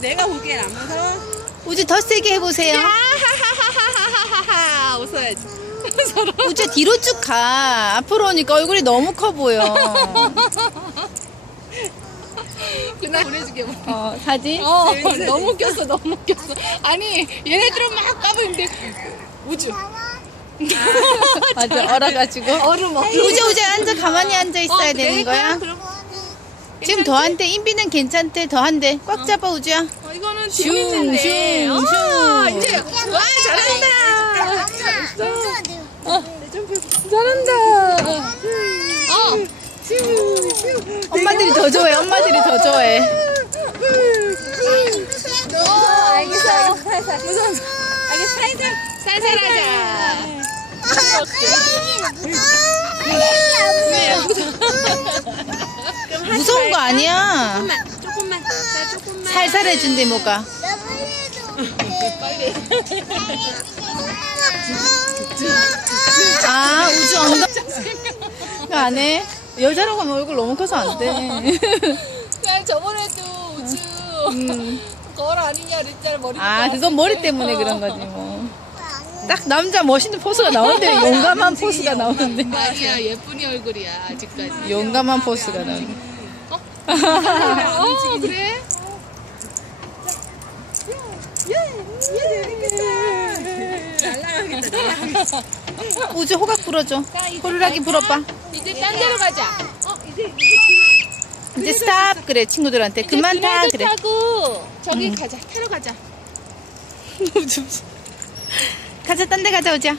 내가 보기엔 안 무서워. 우주 더 세게 해보세요. 하하하하하하 웃어야지. 서로. 우주 뒤로 쭉 가. 앞으로 오니까 얼굴이 너무 커 보여. 그날 보내주게 뭐. 어, 사진? 어, 너무 웃겼어, 너무 웃겼어. 아니, 얘네들은 막 까부는데 우주. 맞아, 얼어가지고. 얼음 먹. 우주, 우주 앉아, 가만히 앉아 있어야 되는 거야. 그럼, 지금 더 한대. 인비는 괜찮대. 더 한대. 꽉 잡아, 우주야. 어, 이거는 슝, 재밌는데. 슝, 어, 슝. 이제 와 잘한다. 엄마. 잘한다. 어. 엄마들이 더 좋아해. 엄마들이 더 좋아해. 어, 알겠어. 무서워. 알겠어, 살살. 살살 하자. 무서운 거 아니야. 조금만, 조금만. 자, 조금만. 살살 해준대, 뭐가. 아, 우주 엉덩이. 안 해. 여자라고 하면 얼굴 너무 커서 안 돼. 야, 저번에도 우주. 음. 거울 아니냐 그랬잖아, 머리. 아, 그건 머리 때문에 그런 거지, 뭐. 딱 남자 멋있는 포스가 나오는데, 용감한 포스가 나오는데. 아니야, 예쁜이 얼굴이야, 아직까지. 용감한 포스가 나오는데. 어, 그래? 우주 호각 불어줘. 호루라기 불어봐. 이제 딴 데로 가자. 어, 이제 이제 스탑. 그래, 친구들한테. 그만 타. 그래. 타고 저기 가자. 타러 가자. 가자, 딴 데 가자, 우주야.